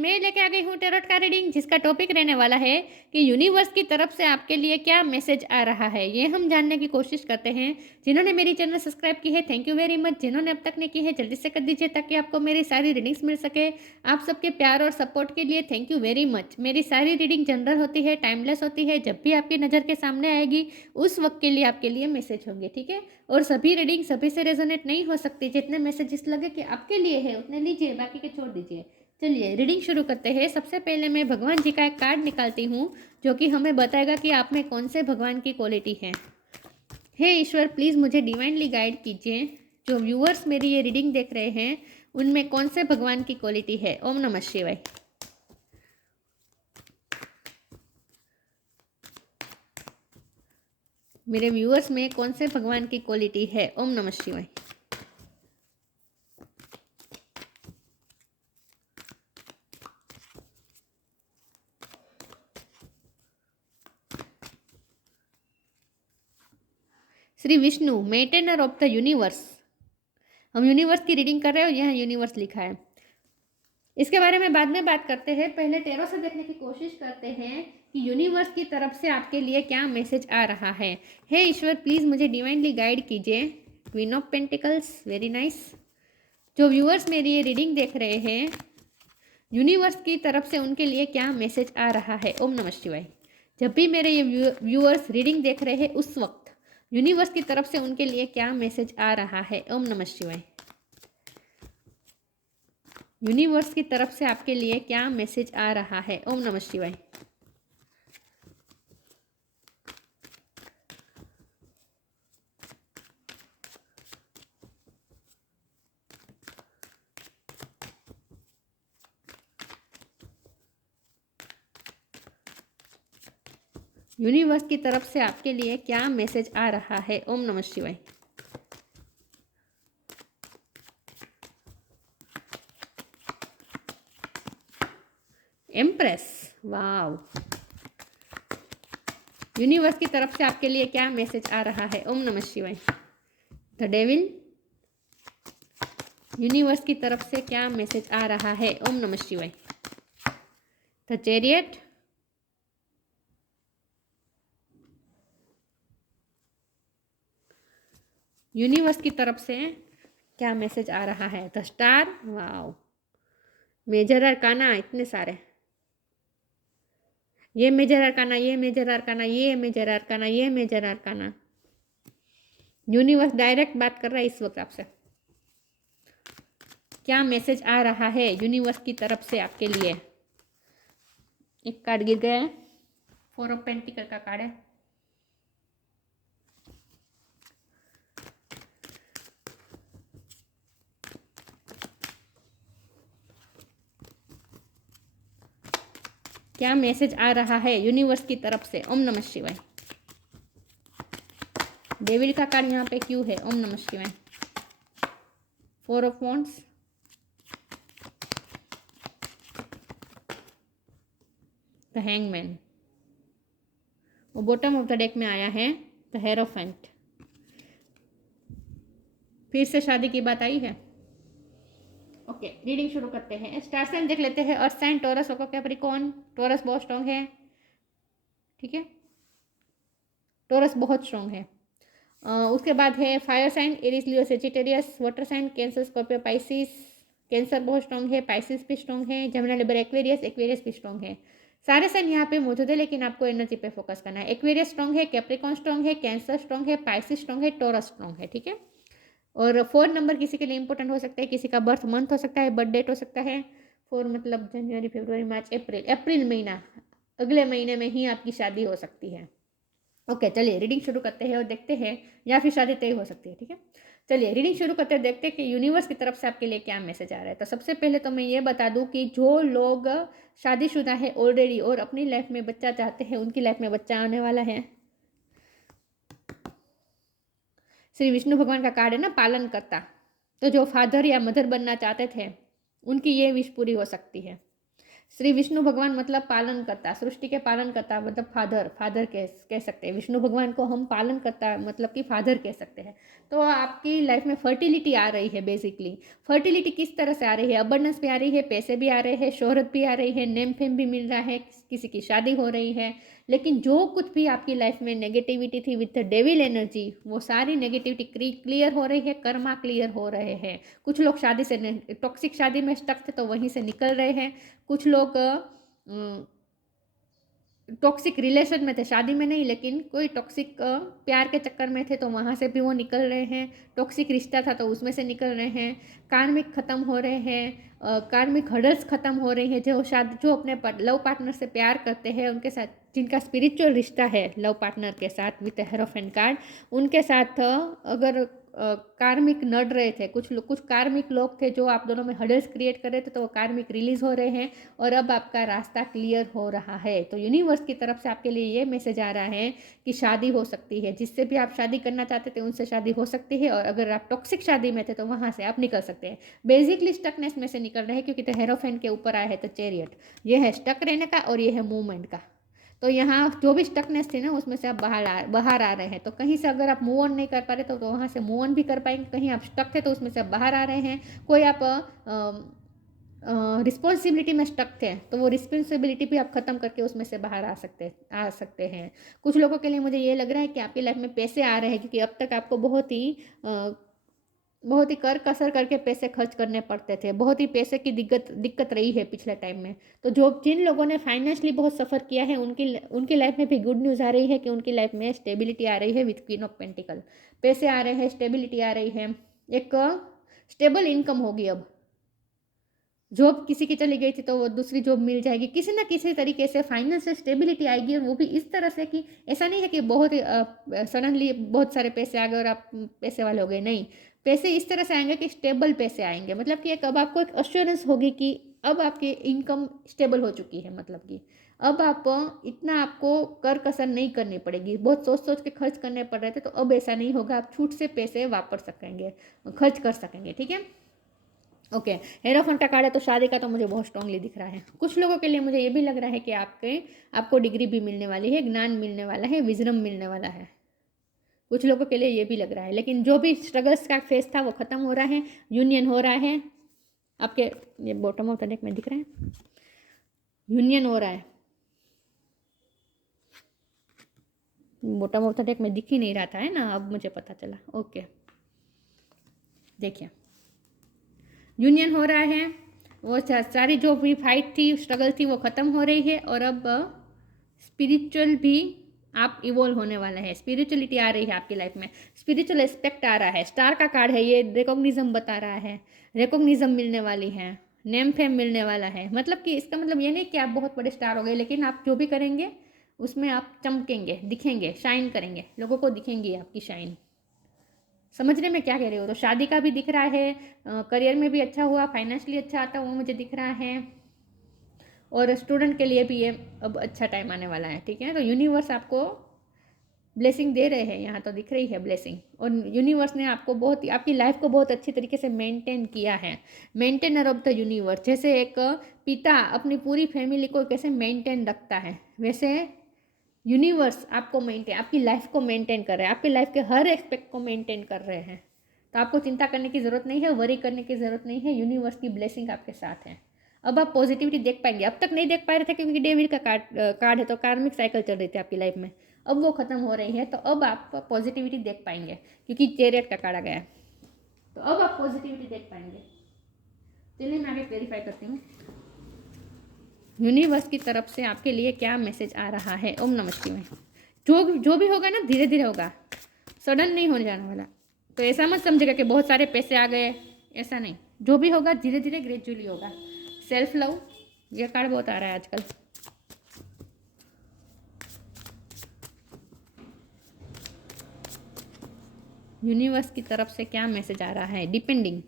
मैं लेके आ गई हूँ टैरोट का रीडिंग, जिसका टॉपिक रहने वाला है कि यूनिवर्स की तरफ से आपके लिए क्या मैसेज आ रहा है, ये हम जानने की कोशिश करते हैं। जिन्होंने मेरी चैनल सब्सक्राइब की है, थैंक यू वेरी मच। जिन्होंने अब तक नहीं की है, जल्दी से कर दीजिए ताकि आपको मेरी सारी रीडिंग्स मिल सके। आप सबके प्यार और सपोर्ट के लिए थैंक यू वेरी मच। मेरी सारी रीडिंग जनरल होती है, टाइमलेस होती है। जब भी आपकी नज़र के सामने आएगी उस वक्त के लिए आपके लिए मैसेज होंगे, ठीक है। और सभी रीडिंग सभी से रेजोनेट नहीं हो सकती। जितने मैसेजेस लगे कि आपके लिए है उतने लीजिए, बाकी के छोड़ दीजिए। चलिए रीडिंग शुरू करते हैं। सबसे पहले मैं भगवान जी का एक कार्ड निकालती हूँ जो कि हमें बताएगा कि आप में कौन से भगवान की क्वालिटी है। हे ईश्वर, प्लीज़ मुझे डिवाइनली गाइड कीजिए। जो व्यूअर्स मेरी ये रीडिंग देख रहे हैं उनमें कौन से भगवान की क्वालिटी है। ओम नमः शिवाय। मेरे व्यूअर्स में कौन से भगवान की क्वालिटी है। ओम नमः शिवाय। Shri Vishnu, maintainer of the universe. हम यूनिवर्स की रीडिंग कर रहे हैं और यहाँ यूनिवर्स लिखा है। इसके बारे में बाद में बात करते हैं, पहले टैरो से देखने की कोशिश करते हैं कि यूनिवर्स की तरफ से आपके लिए क्या मैसेज आ रहा है। हे ईश्वर, प्लीज़ मुझे डिवाइनली गाइड कीजिए। Queen of pentacles, very nice. जो व्यूअर्स मेरी ये रीडिंग देख रहे हैं, यूनिवर्स की तरफ से उनके लिए क्या मैसेज आ रहा है। ओम नमः शिवाय। जब भी मेरे ये व्यूअर्स रीडिंग देख रहे हैं उस वक्त यूनिवर्स की तरफ से उनके लिए क्या मैसेज आ रहा है। ओम नमः शिवाय। यूनिवर्स की तरफ से आपके लिए क्या मैसेज आ रहा है। ओम नमः शिवाय। यूनिवर्स की तरफ से आपके लिए क्या मैसेज आ रहा है। ओम नमः शिवाय। एम्प्रेस, वाव। यूनिवर्स की तरफ से आपके लिए क्या मैसेज आ रहा है। ओम नमः शिवाय। द डेविल, यूनिवर्स की तरफ से क्या मैसेज आ रहा है। ओम नमः शिवाय। द चैरियट, यूनिवर्स की तरफ से क्या मैसेज आ रहा है। The star, wow. Major arcana, इतने सारे। ये मेजर अरकाना, ये मेजर अरकाना, ये मेजर अरकाना, ये मेजर अरकाना। यूनिवर्स डायरेक्ट बात कर रहा है इस वक्त आपसे। क्या मैसेज आ रहा है यूनिवर्स की तरफ से आपके लिए। एक कार्ड गिर गया है, 4 ऑफ पेंटिकल का कार्ड है। क्या मैसेज आ रहा है यूनिवर्स की तरफ से। ओम नमः शिवाय। डेविल का कार्ड यहाँ पे क्यों है। ओम नमः शिवाय। 4 ऑफ वॉन्ड्स, द हैंगमैन, वो बॉटम ऑफ द डेक में आया है। द हेरोफेंट, फिर से शादी की बात आई है। ओके, रीडिंग शुरू करते हैं। स्टार साइन देख लेते हैं। Earth sign, Taurus, Capricorn. Taurus बहुत स्ट्रॉन्ग है, ठीक है। टॉरस बहुत स्ट्रॉन्ग है। उसके बाद है fire sign, Aries, Leo, Sagittarius. Water sign, Cancer, Scorpio, Pisces. Cancer बहुत स्ट्रॉन्ग है, पाइसिस भी स्ट्रॉन्ग है, जमुना, लिबर, एक्वेरियस। एक्वेरियस भी स्ट्रॉन्ग है। सारे साइन यहाँ पे मौजूद है, लेकिन आपको एनर्जी पे फोकस करना है। एक्वेरियस स्ट्रॉन्ग है, कैप्रिकॉर्न स्ट्रॉन्ग है, कैंसर स्ट्रॉन्ग है, पाइसिस स्ट्रॉन्ग है, टॉरस स्ट्रॉन्ग है, ठीक है। और 4 नंबर किसी के लिए इंपॉर्टेंट हो सकता है, किसी का बर्थ मंथ हो सकता है, बर्थ डेट हो सकता है। 4 मतलब जनवरी, फरवरी, मार्च, अप्रैल। अप्रैल महीना, अगले महीने में ही आपकी शादी हो सकती है। ओके, चलिए रीडिंग शुरू करते हैं और देखते हैं, या फिर शादी तय हो सकती है, ठीक है। चलिए रीडिंग शुरू करते हैं, देखते हैं कि यूनिवर्स की तरफ से आपके लिए क्या मैसेज आ रहा है। तो सबसे पहले तो मैं ये बता दूं कि जो लोग शादीशुदा है ऑलरेडी और अपनी लाइफ में बच्चा चाहते हैं, उनकी लाइफ में बच्चा आने वाला है। श्री विष्णु भगवान का कार्ड है ना, पालन करता। तो जो फादर या मदर बनना चाहते थे उनकी ये विश पूरी हो सकती है। श्री विष्णु भगवान मतलब पालन करता, सृष्टि के पालन करता मतलब फादर कह सकते हैं। विष्णु भगवान को हम पालन करता मतलब कि फादर कह सकते हैं। तो आपकी लाइफ में फर्टिलिटी आ रही है। बेसिकली फर्टिलिटी किस तरह से आ रही है? अबंडेंस भी आ रही है, पैसे भी आ रहे हैं, शोहरत भी आ रही है, नेम फेम भी मिल रहा है, किसी की शादी हो रही है। लेकिन जो कुछ भी आपकी लाइफ में नेगेटिविटी थी विथ डेविल एनर्जी, वो सारी नेगेटिविटी क्लियर हो रही है, कर्मा क्लियर हो रहे हैं। कुछ लोग शादी से टॉक्सिक शादी में स्टक थे तो वहीं से निकल रहे हैं। कुछ लोग टॉक्सिक रिलेशन में थे, शादी में नहीं लेकिन कोई टॉक्सिक प्यार के चक्कर में थे तो वहाँ से भी वो निकल रहे हैं। टॉक्सिक रिश्ता था तो उसमें से निकल रहे हैं। कार्मिक ख़त्म हो रहे हैं, कार्मिक हर्डल्स ख़त्म हो रही है। जो अपने लव पार्टनर से प्यार करते हैं, उनके साथ जिनका स्पिरिचुअल रिश्ता है लव पार्टनर के साथ विद हेरोफेंट कार्ड, उनके साथ अगर कार्मिक नड़ रहे थे, कुछ कार्मिक लोग थे जो आप दोनों में हर्डल्स क्रिएट कर रहे थे, तो वो कार्मिक रिलीज हो रहे हैं और अब आपका रास्ता क्लियर हो रहा है। तो यूनिवर्स की तरफ से आपके लिए ये मैसेज आ रहा है कि शादी हो सकती है। जिससे भी आप शादी करना चाहते थे उनसे शादी हो सकती है, और अगर आप टॉक्सिक शादी में थे तो वहाँ से आप निकल सकते हैं। बेसिकली स्टकनेस में से निकल रहे हैं, क्योंकि तो हेरोफेंट के ऊपर आया है तो चैरियट, ये है स्टक रहने का और ये है मूवमेंट का। तो यहाँ जो भी स्टकनेस थी ना उसमें से आप बाहर आ रहे हैं। तो कहीं से अगर आप मूव ऑन नहीं कर पा रहे तो वहाँ से मूव ऑन भी कर पाएंगे। कहीं आप स्टक थे तो उसमें से आप बाहर आ रहे हैं। कोई आप रिस्पॉन्सिबिलिटी में स्टक थे तो वो रिस्पॉन्सिबिलिटी भी आप ख़त्म करके उसमें से बाहर आ सकते हैं। कुछ लोगों के लिए मुझे ये लग रहा है कि आपकी लाइफ में पैसे आ रहे हैं, क्योंकि अब तक आपको बहुत ही कर कसर करके पैसे खर्च करने पड़ते थे। बहुत ही पैसे की दिक्कत रही है पिछले टाइम में। तो जिन लोगों ने फाइनेंशियली बहुत सफ़र किया है उनकी लाइफ में भी गुड न्यूज़ आ रही है कि उनकी लाइफ में स्टेबिलिटी आ रही है विथ क्वीन ऑफ पेंटिकल। पैसे आ रहे हैं, स्टेबिलिटी आ रही है, एक स्टेबल इनकम होगी। अब जॉब किसी की चली गई थी तो वो दूसरी जॉब मिल जाएगी। किसी ना किसी तरीके से फाइनेंशियल स्टेबिलिटी आएगी, और वो भी इस तरह से कि ऐसा नहीं है कि बहुत सडनली बहुत सारे पैसे आ गए और आप पैसे वाले हो गए। नहीं, पैसे इस तरह से आएंगे कि स्टेबल पैसे आएंगे। मतलब कि अब आपको एक अश्योरेंस होगी कि अब आपकी इनकम स्टेबल हो चुकी है। मतलब कि अब इतना आपको कर कसर नहीं करनी पड़ेगी। बहुत सोच सोच के खर्च करने पड़ रहे थे तो अब ऐसा नहीं होगा, आप छूट से पैसे वापस सकेंगे, खर्च कर सकेंगे। ठीक है, ओके। हेरोफेंट का कार्ड है तो शादी का तो मुझे बहुत स्ट्रांगली दिख रहा है। कुछ लोगों के लिए मुझे ये भी लग रहा है कि आपको डिग्री भी मिलने वाली है, ज्ञान मिलने वाला है, विजडम मिलने वाला है। कुछ लोगों के लिए ये भी लग रहा है। लेकिन जो भी स्ट्रगल्स का फेस था वो ख़त्म हो रहा है, यूनियन हो रहा है। आपके ये बॉटम ऑफ द डेक में दिख रहा है, यूनियन हो रहा है। बॉटम ऑफ द डेक में दिख ही नहीं रहा था, है ना, अब मुझे पता चला। ओके, देखिए यूनियन हो रहा है। वो सारी जो भी फाइट थी, स्ट्रगल थी, वो ख़त्म हो रही है। और अब स्पिरिचुअल भी आप इवॉल्व होने वाले हैं। स्पिरिचुअलिटी आ रही है आपकी लाइफ में, स्पिरिचुअल एस्पेक्ट आ रहा है। स्टार का कार्ड है, ये रिकॉग्निज्म बता रहा है, रिकॉग्निज्म मिलने वाली है, नेम फेम मिलने वाला है। मतलब कि इसका मतलब ये नहीं कि आप बहुत बड़े स्टार हो गए, लेकिन आप जो भी करेंगे उसमें आप चमकेंगे, दिखेंगे, शाइन करेंगे, लोगों को दिखेंगी आपकी शाइन। समझने में क्या कह रही हो? तो शादी का भी दिख रहा है, करियर में भी अच्छा हुआ, फाइनेंशियली अच्छा आता वो मुझे दिख रहा है, और स्टूडेंट के लिए भी ये अब अच्छा टाइम आने वाला है। ठीक है, तो यूनिवर्स आपको ब्लेसिंग दे रहे हैं, यहाँ तो दिख रही है ब्लेसिंग। और यूनिवर्स ने आपकी लाइफ को बहुत अच्छी तरीके से मेंटेन किया है। मेंटेनर ऑफ द यूनिवर्स, जैसे एक पिता अपनी पूरी फैमिली को कैसे मेंटेन रखता है, वैसे यूनिवर्स आपकी लाइफ को मेंटेन कर रहे हैं, आपकी लाइफ के हर एस्पेक्ट को मेंटेन कर रहे हैं। तो आपको चिंता करने की ज़रूरत नहीं है, वरी करने की ज़रूरत नहीं है। यूनिवर्स की ब्लेसिंग आपके साथ है। अब आप पॉजिटिविटी देख पाएंगे। अब तक नहीं देख पा रहे थे क्योंकि डेविल का कार्ड है, तो कार्मिक साइकिल चल रही थी आपकी लाइफ में। अब वो ख़त्म हो रही है, तो अब आप पॉजिटिविटी देख पाएंगे, क्योंकि चैरियट का कार्ड आ गया है। तो अब आप पॉजिटिविटी देख पाएंगे। चलिए मैं आगे क्लेरिफाई करती हूँ यूनिवर्स की तरफ से आपके लिए क्या मैसेज आ रहा है। ओम नमः शिवाय। जो भी होगा ना धीरे धीरे होगा, सडन नहीं होने जाने वाला। तो ऐसा मत समझेगा कि बहुत सारे पैसे आ गए, ऐसा नहीं। जो भी होगा धीरे धीरे ग्रेजुअली होगा। सेल्फ लव, ये कार्ड बहुत आ रहा है आजकल। यूनिवर्स की तरफ से क्या मैसेज आ रहा है? Depending,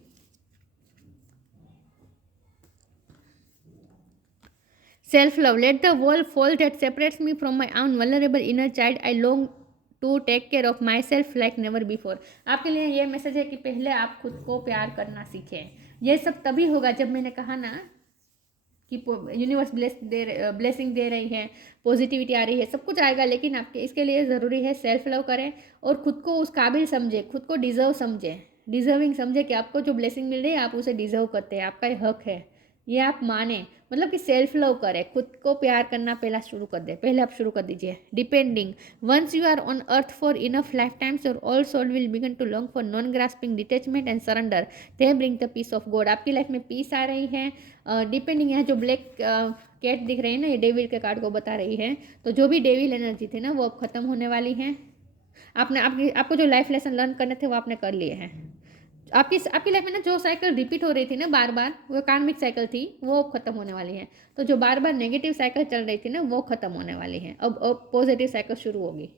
self love, let the wall fall that separates me from my own vulnerable inner child. I long to take care of my self like never before. आपके लिए ये मैसेज है कि पहले आप खुद को प्यार करना सीखें। ये सब तभी होगा जब मैंने कहा ना कि यूनिवर्स ब्लेसिंग दे रही है, पॉजिटिविटी आ रही है, सब कुछ आएगा। लेकिन आपके इसके लिए ज़रूरी है सेल्फ लव करें और खुद को उस काबिल समझे, खुद को डिज़र्व समझे, डिज़र्विंग समझे कि आपको जो ब्लेसिंग मिल रही है आप उसे डिज़र्व करते हैं, आपका ये हक है, ये आप माने। मतलब कि सेल्फ लव करें, खुद को प्यार करना पहला शुरू कर दे, पहले आप शुरू कर दीजिए। Depending, once you are on earth for enough lifetimes your all soul will begin to long for non grasping detachment and surrender, they bring the peace of God. आपकी लाइफ में पीस आ रही है। Depending, यहाँ जो black cat दिख रही है ना, ये डेविल के कार्ड को बता रही है। तो जो भी डेविल एनर्जी थी ना वो अब खत्म होने वाली है। आपको जो लाइफ लेसन लर्न करने थे वो आपने कर लिए हैं। आपकी लाइफ में ना जो साइकिल रिपीट हो रही थी ना बार बार, वो कार्मिक साइकिल थी, वो खत्म होने वाली है। तो जो बार बार नेगेटिव साइकिल चल रही थी ना वो खत्म होने वाली है। अब पॉजिटिव साइकिल शुरू होगी।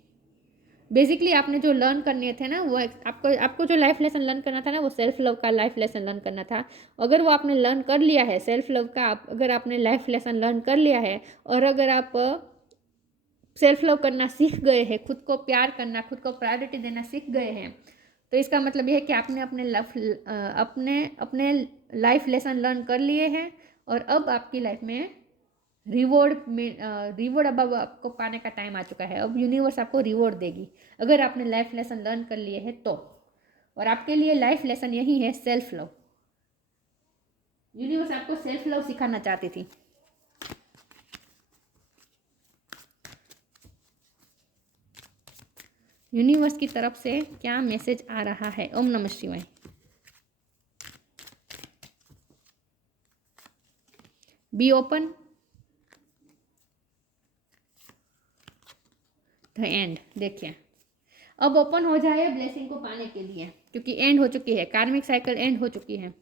बेसिकली आपने जो लर्न करने थे ना वो आपको जो लाइफ लेसन लर्न करना था ना वो सेल्फ लव का लाइफ लेसन लर्न करना था। अगर वो आपने लर्न कर लिया है सेल्फ लव का, अगर आपने लाइफ लेसन लर्न कर लिया है और अगर आप सेल्फ लव करना सीख गए हैं, खुद को प्यार करना, खुद को प्रायोरिटी देना सीख गए हैं, तो इसका मतलब यह है कि आपने अपने लाइफ लेसन लर्न कर लिए हैं। और अब आपकी लाइफ में रिवॉर्ड अब आपको पाने का टाइम आ चुका है। अब यूनिवर्स आपको रिवॉर्ड देगी अगर आपने लाइफ लेसन लर्न कर लिए हैं तो। और आपके लिए लाइफ लेसन यही है सेल्फ लव। यूनिवर्स आपको सेल्फ लव सिखाना चाहती थी। यूनिवर्स की तरफ से क्या मैसेज आ रहा है? ओम नमः शिवाय। Be open, the end. देखिए अब ओपन हो जाए ब्लेसिंग को पाने के लिए, क्योंकि एंड हो चुकी है, कार्मिक साइकिल एंड हो चुकी है।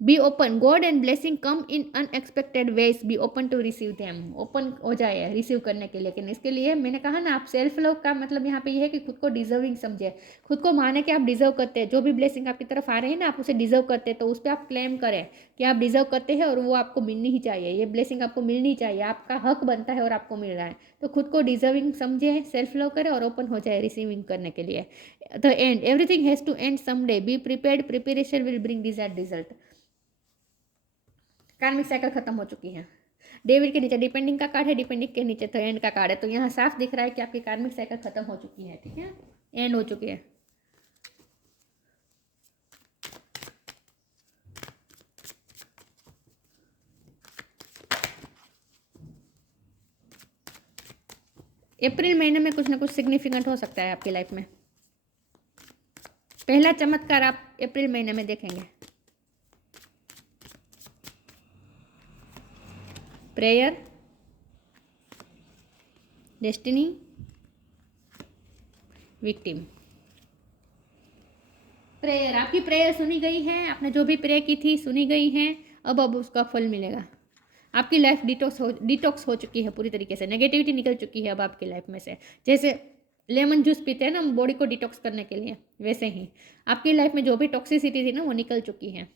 Be open, God and blessing come in unexpected ways, be open to receive them. Open हो जाए रिसीव करने के लिए। लेकिन इसके लिए मैंने कहा ना, आप सेल्फ लव का मतलब यहाँ पे ये है कि खुद को डिजर्विंग समझे, खुद को माने कि आप डिजर्व करते हैं। जो भी ब्लेसिंग आपकी तरफ आ रही है ना आप उसे डिजर्व करते हैं, तो उस पर आप क्लेम करें कि आप डिजर्व करते हैं और वो आपको मिलनी ही चाहिए। ये ब्लेसिंग आपको मिलनी चाहिए, आपका हक बनता है और आपको मिल रहा है। तो खुद को डिजर्विंग समझे, सेल्फ लव करें और ओपन हो जाए रिसीविंग करने के लिए। The end, everything has to end someday, be prepared, preparation will bring desired result. Karmic cycle खत्म हो चुकी है। डेविड के नीचे डिपेंडिंग का कार्ड है, डिपेंडिंग के नीचे तो एंड का कार्ड है। तो यहाँ साफ दिख रहा है कि आपकी कार्मिक साइकिल खत्म हो चुकी है। ठीक है, एंड हो चुकी है। अप्रैल महीने में कुछ ना कुछ सिग्निफिकेंट हो सकता है आपकी लाइफ में। पहला चमत्कार आप अप्रैल महीने में देखेंगे। Prayer, destiny, victim. प्रेयर, आपकी प्रेयर सुनी गई है, आपने जो भी प्रे की थी सुनी गई है। अब उसका फल मिलेगा। आपकी लाइफ डिटॉक्स हो चुकी है पूरी तरीके से, नेगेटिविटी निकल चुकी है अब आपकी लाइफ में से। जैसे लेमन जूस पीते हैं ना हम बॉडी को डिटॉक्स करने के लिए, वैसे ही आपकी लाइफ में जो भी टॉक्सिसिटी थी ना वो निकल चुकी है।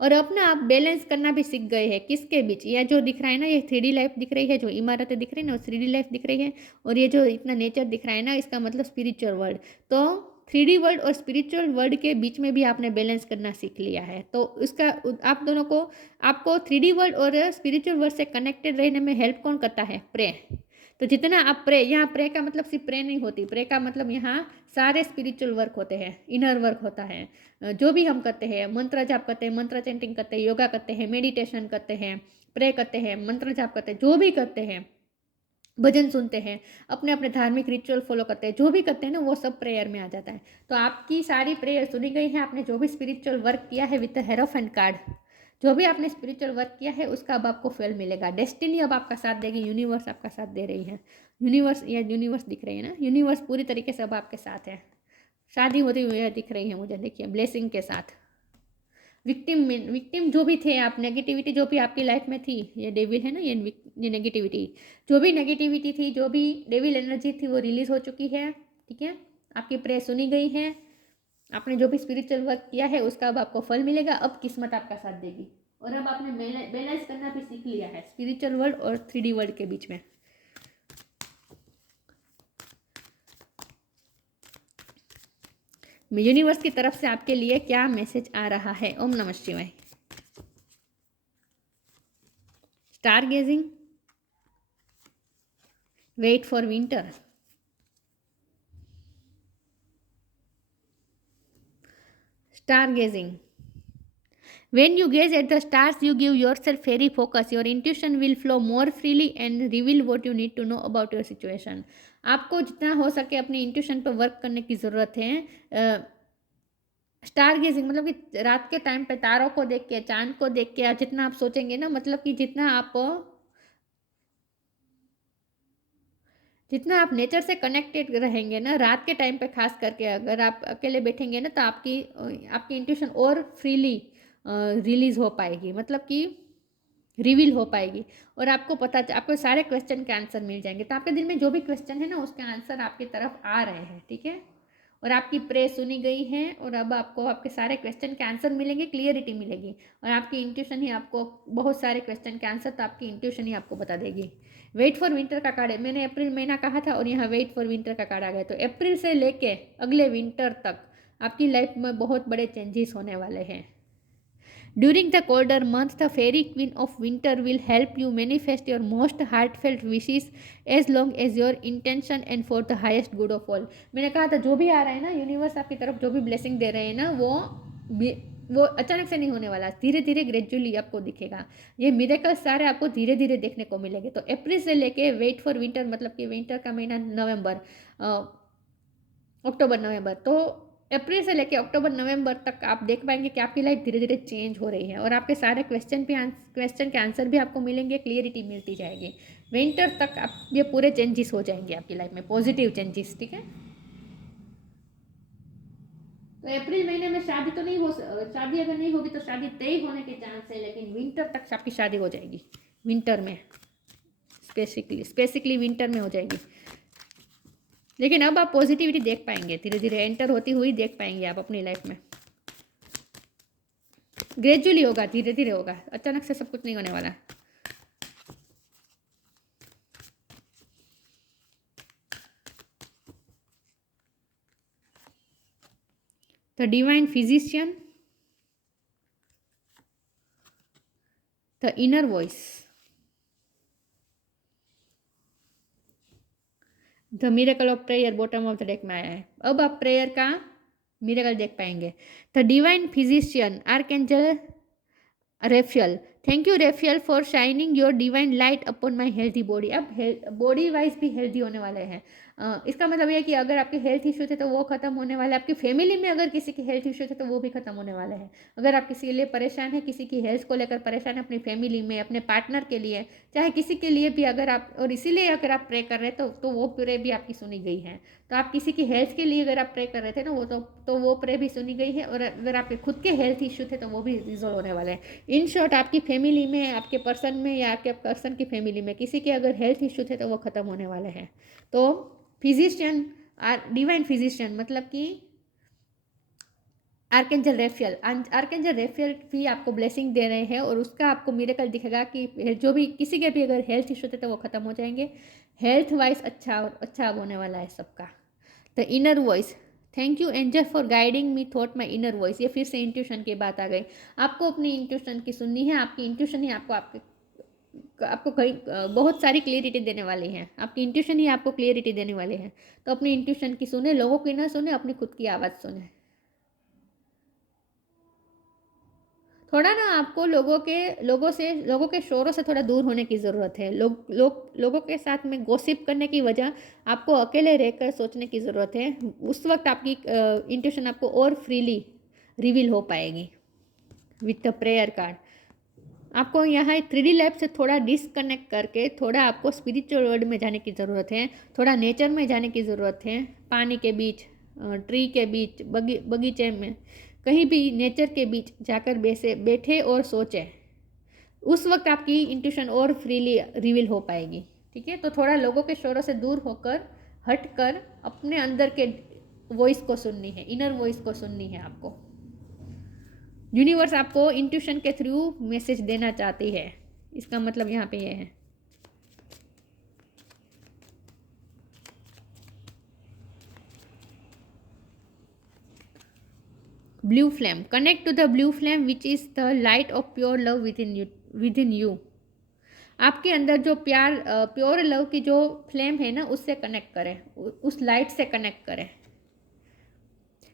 और अब ना आप बैलेंस करना भी सीख गए हैं। किसके बीच? यह जो दिख रहा है ना, ये 3D लाइफ दिख रही है, जो इमारतें दिख रही है ना वो 3D लाइफ दिख रही है। और ये जो इतना नेचर दिख रहा है ना, इसका मतलब स्पिरिचुअल वर्ल्ड। तो 3D वर्ल्ड और स्पिरिचुअल वर्ल्ड के बीच में भी आपने बैलेंस करना सीख लिया है। तो इसका आप दोनों को, आपको 3D वर्ल्ड और स्पिरिचुअल वर्ल्ड से कनेक्टेड रहने में हेल्प कौन करता है? प्रे। तो जितना आप प्रे, यहाँ प्रे का मतलब सिर्फ प्रे नहीं होती, प्रे का मतलब यहाँ सारे स्पिरिचुअल वर्क होते हैं, इनर वर्क होता है। जो भी हम करते हैं, मंत्र जाप करते हैं, मंत्र चैंटिंग करते हैं, योगा करते हैं, मेडिटेशन करते हैं, प्रे करते हैं, मंत्र जाप करते हैं, जो भी करते हैं, भजन सुनते हैं, अपने अपने धार्मिक रिचुअल फॉलो करते हैं, जो भी करते हैं ना वो सब प्रेयर में आ जाता है। तो आपकी सारी प्रेयर सुनी गई है। आपने जो भी स्पिरिचुअल वर्क किया है विद द हेरोफेंट कार्ड, जो भी आपने स्पिरिचुअल वर्क किया है उसका अब आपको फल मिलेगा। डेस्टिनी अब आपका साथ देगी, यूनिवर्स आपका साथ दे रही है। यूनिवर्स दिख रही है ना, यूनिवर्स पूरी तरीके से अब आपके साथ है। शादी होती हुई दिख रही है मुझे, देखिए ब्लेसिंग के साथ। विक्टिम जो भी थे आप, नेगेटिविटी जो भी आपकी लाइफ में थी, ये डेविल है ना, ये नेगेटिविटी, जो भी नेगेटिविटी थी, जो भी डेविल एनर्जी थी वो रिलीज हो चुकी है। ठीक है, आपकी प्रेयर सुनी गई है। आपने जो भी स्पिरिचुअल वर्क किया है उसका अब आपको फल मिलेगा। अब किस्मत आपका साथ देगी। और अब आपने बैलेंस करना भी सीख लिया है स्पिरिचुअल वर्ल्ड और 3D वर्ल्ड के बीच में। यूनिवर्स की तरफ से आपके लिए क्या मैसेज आ रहा है? ओम नमः शिवाय। Star gazing, wait for winter, star gazing. When you gaze at the stars, you give yourself very focus. Your intuition will flow more freely and reveal what you need to know about your situation. आपको जितना हो सके अपनी intuition पर work करने की ज़रूरत है. स्टार गेजिंग मतलब कि रात के टाइम पे तारों को देख के, चांद को देख के, जितना आप सोचेंगे ना, मतलब कि जितना आप नेचर से कनेक्टेड रहेंगे ना रात के टाइम पे, खास करके अगर आप अकेले बैठेंगे ना, तो आपकी इंट्यूशन और फ्रीली रिलीज हो पाएगी, मतलब कि रिवील हो पाएगी. और आपको सारे क्वेश्चन के आंसर मिल जाएंगे. तो आपके दिल में जो भी क्वेश्चन है ना, उसके आंसर आपकी तरफ आ रहे हैं. ठीक है, और आपकी प्रे सुनी गई है, और अब आपको आपके सारे क्वेश्चन के आंसर मिलेंगे, क्लियरिटी मिलेगी. और आपकी इंट्यूशन ही आपको बहुत सारे क्वेश्चन के आंसर तो आपकी इंट्यूशन ही आपको बता देगी. वेट फॉर विंटर का कार्ड है. मैंने अप्रैल महीना कहा था और यहाँ वेट फॉर विंटर का कार्ड आ गया. तो अप्रैल से लेके अगले विंटर तक आपकी लाइफ में बहुत बड़े चेंजेस होने वाले हैं. During the colder months, the fairy queen of winter will help you manifest your most heartfelt wishes as long as your intention and for the highest good of all. मैंने कहा था जो भी आ रहा है ना, यूनिवर्स आपकी तरफ जो भी ब्लेसिंग दे रहे हैं ना, वो अचानक से नहीं होने वाला. धीरे धीरे ग्रेजुअली आपको दिखेगा. ये मिरेकल्स सारे आपको धीरे धीरे देखने को मिलेंगे. तो अप्रैल से लेके वेट फॉर विंटर, मतलब कि विंटर का महीना नवंबर, अक्टूबर नवंबर, तो अप्रैल से लेकर अक्टूबर नवंबर तक आप देख पाएंगे कि आपकी लाइफ धीरे धीरे चेंज हो रही है. और आपके सारे क्वेश्चन के आंसर भी आपको मिलेंगे, क्लियरिटी मिलती जाएगी. विंटर तक आप ये पूरे चेंजेस हो जाएंगे आपकी लाइफ में, पॉजिटिव चेंजेस. ठीक है, तो अप्रैल महीने में शादी तो नहीं हो, शादी अगर नहीं होगी तो शादी तय होने के चांस है, लेकिन विंटर तक आपकी शादी हो जाएगी. विंटर में स्पेसिकली विंटर में हो जाएगी. लेकिन अब आप पॉजिटिविटी देख पाएंगे, धीरे धीरे एंटर होती हुई देख पाएंगे आप अपनी लाइफ में. ग्रेजुअली होगा, धीरे धीरे होगा, अचानक से सब कुछ नहीं होने वाला. The divine physician, the inner voice, the miracle of prayer bottom of the deck में आया है. अब आप प्रेयर का मिरेकल देख पाएंगे. The divine physician archangel Raphael. Thank you Raphael for shining your divine light upon my healthy body. अब body wise भी हेल्थी होने वाले हैं. इसका मतलब यह कि अगर आपके हेल्थ इशू थे तो वो खत्म होने वाले हैं. आपकी फैमिली में अगर किसी के हेल्थ इशू थे तो वो भी खत्म होने वाले हैं. अगर आप किसी के लिए परेशान है, किसी की हेल्थ को लेकर परेशान है, अपनी फैमिली में, अपने पार्टनर के लिए, चाहे किसी के लिए भी, अगर आप, और इसीलिए अगर आप प्रे कर रहे हैं तो वो प्रे भी आपकी सुनी गई है. तो आप किसी की हेल्थ के लिए अगर आप प्रे कर रहे थे ना, वो प्रे भी सुनी गई है. और अगर आपके खुद के हेल्थ इशू थे तो वो भी रिजोल्व होने वाले हैं. इन शॉर्ट, आपकी फैमिली में, आपके पर्सन में, या आपके पर्सन की फैमिली में किसी के अगर हेल्थ इशू थे तो वो खत्म होने वाले हैं. तो फिजिशियन, डिवाइन फिजिशियन मतलब कि आर्कएंजल रेफियल भी आपको ब्लेसिंग दे रहे हैं. और उसका आपको मिरेकल दिखेगा कि जो भी किसी के भी अगर हेल्थ इशू थे तो वो खत्म हो जाएंगे. हेल्थ वाइज अच्छा होने वाला है सबका. The inner voice. Thank you angel for guiding me thought my inner voice. ये फिर से इंट्यूशन की बात आ गई. आपको अपनी इंट्यूशन की सुननी है. आपकी इंट्यूशन ही आपको कहीं बहुत सारी क्लियरिटी देने वाली है. आपकी इंट्यूशन ही आपको क्लियरिटी देने वाली है. तो अपनी इंट्यूशन की सुने, लोगों की ना सुने, अपनी खुद की आवाज़ सुने. थोड़ा ना आपको लोगों के शोरों से थोड़ा दूर होने की ज़रूरत है. लोगों के साथ में गॉसिप करने की वजह आपको अकेले रहकर सोचने की ज़रूरत है. उस वक्त आपकी इंट्यूशन आपको और फ्रीली रिवील हो पाएगी विथ द प्रेयर कार्ड. आपको यहाँ 3D लाइफ से थोड़ा डिसकनेक्ट करके थोड़ा आपको स्पिरिचुअल वर्ल्ड में जाने की ज़रूरत है. थोड़ा नेचर में जाने की ज़रूरत है. पानी के बीच, ट्री के बीच, बगीचे में, कहीं भी नेचर के बीच जाकर बैठे और सोचें. उस वक्त आपकी इंट्यूशन और फ्रीली रिवील हो पाएगी. ठीक है, तो थोड़ा लोगों के शोरों से दूर होकर, हटकर अपने अंदर के वॉइस को सुननी है, इनर वॉइस को सुननी है आपको. यूनिवर्स आपको इंट्यूशन के थ्रू मैसेज देना चाहती है. इसका मतलब यहाँ पे ये है. Blue flame. Connect to the blue flame which is the light of pure love within you. आपके अंदर जो प्यार प्योर लव की जो फ्लेम है ना उससे कनेक्ट करें, उस लाइट से कनेक्ट करें।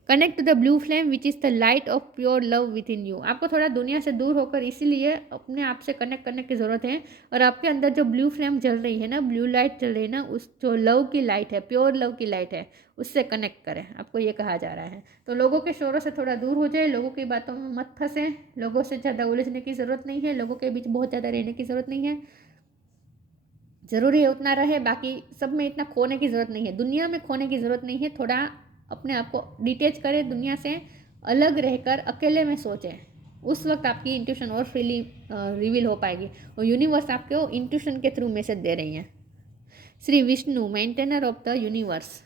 Connect to the blue flame which is the light of pure love within you. आपको थोड़ा दुनिया से दूर होकर इसीलिए अपने आप से कनेक्ट करने की ज़रूरत है। और आपके अंदर जो ब्लू फ्लेम जल रही है ना, ब्लू लाइट जल रही है ना, उस जो लव की लाइट है, प्योर लव की लाइट है, उससे कनेक्ट करें। आपको ये कहा जा रहा है। तो लोगों के शोरों से थोड़ा दूर हो जाए, लोगों की बातों में मत फंसे, लोगों से ज़्यादा उलझने की ज़रूरत नहीं है, लोगों के बीच बहुत ज़्यादा रहने की ज़रूरत नहीं है। ज़रूरी है उतना रहे, बाकी सब में इतना खोने की ज़रूरत नहीं है, दुनिया में खोने की ज़रूरत नहीं है। थोड़ा अपने आप को डिटेच करें, दुनिया से अलग रहकर अकेले में सोचें। उस वक्त आपकी इंट्यूशन और फ्रीली रिवील हो पाएगी और यूनिवर्स आपको इंट्यूशन के थ्रू मैसेज दे रही हैं। Shri Vishnu maintainer of the universe,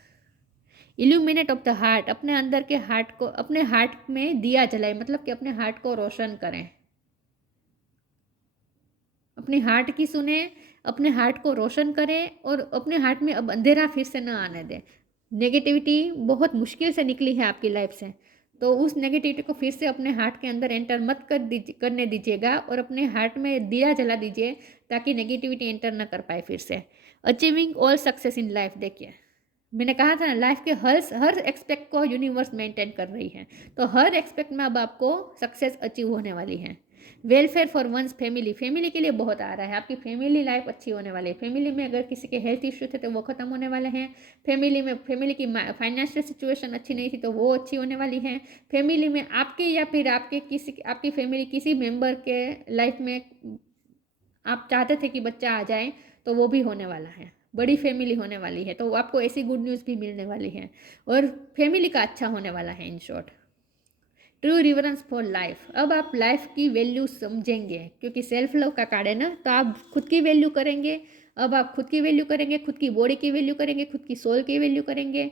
illuminate of the heart, अपने अंदर के हार्ट को, अपने हार्ट में दिया जलाए, मतलब कि अपने हार्ट को रोशन करें, अपने हार्ट की सुने, अपने हार्ट को रोशन करें और अपने हार्ट में अब अंधेरा फिर से न आने दें। नेगेटिविटी बहुत मुश्किल से निकली है आपकी लाइफ से, तो उस नेगेटिविटी को फिर से अपने हार्ट के अंदर एंटर मत करने दीजिएगा और अपने हार्ट में दिया जला दीजिए ताकि नेगेटिविटी एंटर ना कर पाए फिर से। Achieving all success in life, देखिए मैंने कहा था ना, लाइफ के हर एक्सपेक्ट को यूनिवर्स मेंटेन कर रही है, तो हर एक्सपेक्ट में अब आपको सक्सेस अचीव होने वाली है। Welfare for ones family, family के लिए बहुत आ रहा है, आपकी फैमिली लाइफ अच्छी होने वाली है। फैमिली में अगर किसी के हेल्थ इश्यू थे तो वो ख़त्म होने वाले हैं। फैमिली की फाइनेंशियल सिचुएशन अच्छी नहीं थी तो वो अच्छी होने वाली है। फैमिली में आपके या फिर आपकी फैमिली किसी मेंबर के लाइफ में आप चाहते थे कि बच्चा आ जाए तो वो भी होने वाला है। बड़ी फैमिली होने वाली है तो आपको ऐसी गुड न्यूज़ भी मिलने वाली है और फैमिली का अच्छा होने वाला है। In short, true reverence for life, अब आप लाइफ की वैल्यू समझेंगे क्योंकि सेल्फ लव का कार्ड है ना, तो आप खुद की वैल्यू करेंगे। अब आप खुद की वैल्यू करेंगे, खुद की बॉडी की वैल्यू करेंगे, खुद की सोल की वैल्यू करेंगे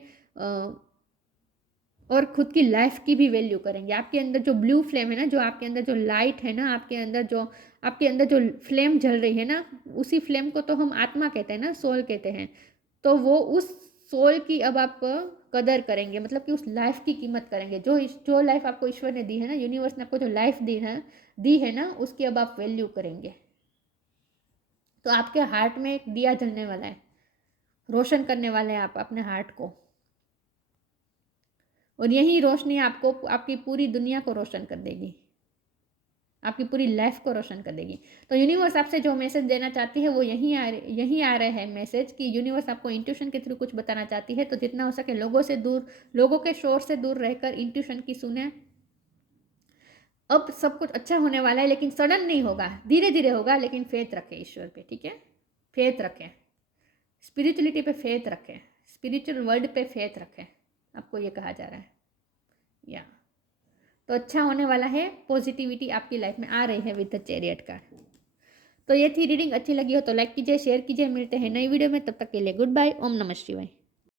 और खुद की लाइफ की भी वैल्यू करेंगे। आपके अंदर जो ब्लू फ्लेम है ना, जो आपके अंदर जो लाइट है ना, आपके अंदर जो फ्लेम जल रही है ना, उसी फ्लेम को तो हम आत्मा कहते हैं ना, सोल कहते हैं। तो वो उस सोल की अब आप कदर करेंगे, मतलब कि उस लाइफ की कीमत करेंगे। जो लाइफ आपको ईश्वर ने दी है ना, यूनिवर्स ने आपको जो लाइफ दी है ना, उसकी अब आप वैल्यू करेंगे। तो आपके हार्ट में एक दिया जलने वाला है, रोशन करने वाले हैं आप अपने हार्ट को, और यही रोशनी आपको आपकी पूरी दुनिया को रोशन कर देगी, आपकी पूरी लाइफ को रोशन कर देगी। तो यूनिवर्स आपसे जो मैसेज देना चाहती है वो यहीं आ रहे हैं मैसेज कि यूनिवर्स आपको इंट्यूशन के थ्रू कुछ बताना चाहती है। तो जितना हो सके लोगों के शोर से दूर रहकर इंट्यूशन की सुने। अब सब कुछ अच्छा होने वाला है, लेकिन सडन नहीं होगा, धीरे धीरे होगा, लेकिन फेथ रखें ईश्वर पे, ठीक है? फेथ रखें, स्पिरिचुअलिटी पे फेथ रखें, स्पिरिचुअल वर्ल्ड पे फेथ रखें, आपको ये कहा जा रहा है। या तो अच्छा होने वाला है, पॉजिटिविटी आपकी लाइफ में आ रही है विद द चैरियट कार्ड। तो ये थी रीडिंग, अच्छी लगी हो तो लाइक कीजिए, शेयर कीजिए। मिलते हैं नई वीडियो में, तब तक के लिए गुड बाय, ओम नमः शिवाय।